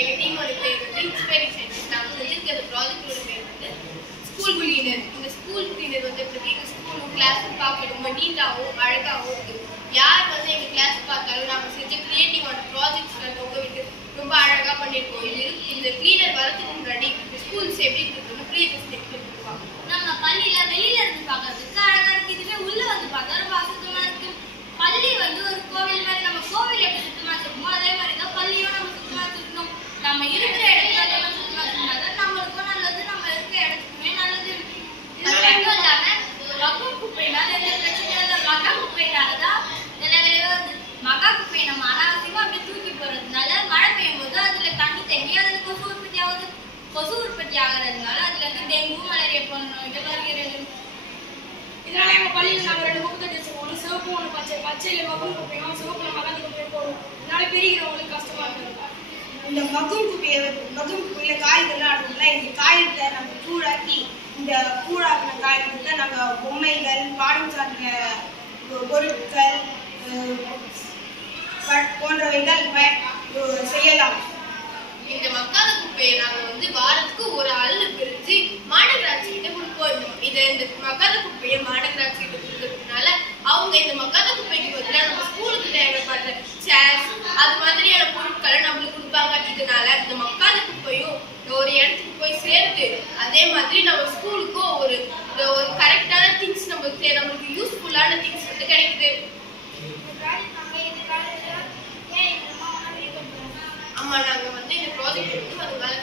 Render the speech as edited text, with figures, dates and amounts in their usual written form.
எங்க டீமோட பேர் வந்து இன்ஸ்பிரேஷன். நாங்க செஞ்சிருக்கிற ப்ராஜெக்டோட பேர் வந்து ஸ்கூல் கிளீனர். இந்த ஸ்கூல் கிளீனர் வந்து எப்படி எங்க ஸ்கூலும் கிளாஸும் பார்க்க ரொம்ப நீட்டாகவும் அழகாகவும் இருக்கு. யார் வந்து எங்க கிளாஸ் பார்த்தாலும் நாங்கள் செஞ்ச கிரியேட்டிவான ப்ராஜெக்ட்ஸ்ல தொங்க விட்டு ரொம்ப அழகா பண்ணியிருக்கோம். இந்த கிளீனர் வரதுக்கு முன்னாடி ஸ்கூல்ஸ் எப்படி இருக்குன்னு ப்ரீவியஸ் டெக்னிக் கொடுப்பாங்க. நம்ம பள்ளியில வெளியில இருந்து பார்க்கறதுக்கு அழகா இருக்கு. இதுவே உள்ள வந்து பார்த்தா ரொம்ப அசுத்தமா இருக்கு. பள்ளி வந்து ஒரு கோவில் மாதிரி. நம்ம கோவில் எப்படி சுத்தமா வச்சிருக்கோமோ அதே மாதிரி தான் பள்ளியும் நம்ம சுத்தமா வச்சிருக்கணும். நம்ம இருக்கிற இடத்துல அதெல்லாம் சுத்தமா வச்சிருந்தாதான் நம்மளுக்கும் நல்லது, நம்ம இருக்கிற இடத்துக்குமே நல்லது. இது மட்டும் இல்லாம மக்கும் குப்பைனால எந்த பிரச்சனையும் இல்லை. மக்கா குப்பைனாலதான் நிறைய வருது. மக்கா குப்பையை நம்ம அனாவசியமா அப்படி தூக்கி போறதுனால மழை பெய்யும் போது அதுல தண்ணி தேங்கி அதுல கொசு உற்பத்தி ஆகுது. கொசு உற்பத்தி ஆகிறதுனால அதுல இருந்து டெங்கு, மலேரியா போன்ற நோய்கள் வருகிறது. இதனால எங்க பள்ளியில் நாங்கள் 2 புக்கு தட்டி வச்சிருக்கோம். ஒன்று சிவப்பு, ஒன்று பச்சை. பச்சையில மக்கும் குப்பையும் சிவப்புல மகாந்தி குப்பையும் போடுவோம். இதனால பெரியவங்களுக்கு கஷ்டமா இருக்கு. இந்த மக்கும் குப்பையில காய்கள்லாம் இருக்கும்ல, இந்த காய்களை நம்ம கூழாக்கி இந்த கூழாக்கின காய்கள்ல நாங்க பொம்மைகள், பாடம் சார்ந்த பொருட்கள் போன்றவைகள் செய்யலாம். இந்த மக்காத குப்பையை நாங்க வந்து வாரத்துக்கு ஒரு ஆள் பிரிச்சு மாநகராட்சி கிட்ட கொடுப்போம். இந்த மக்காத குப்பையை மாநகராட்சி கிட்ட கொடுக்கறதுனால அவங்க இந்த மக்காத குப்பைக்கு பதிலா நம்ம ஸ்கூலுக்கு தேவைப்படுற சேர்ஸ் அது மாதிரியான பொருட்களை நம்மளுக்கு கொடுப்பாங்க. இதனால இந்த மக்காத குப்பையும் ஒரு இடத்துக்கு போய் சேர்த்து அதே மாதிரி நம்ம ஸ்கூலுக்கும் ஒரு கரெக்டான திங்ஸ் நம்மளுக்கு யூஸ்ஃபுல்லான திங்ஸ் வந்து கிடைக்குது. ஆமா, நாங்க வந்து இந்த ப்ராஜெக்ட் வந்து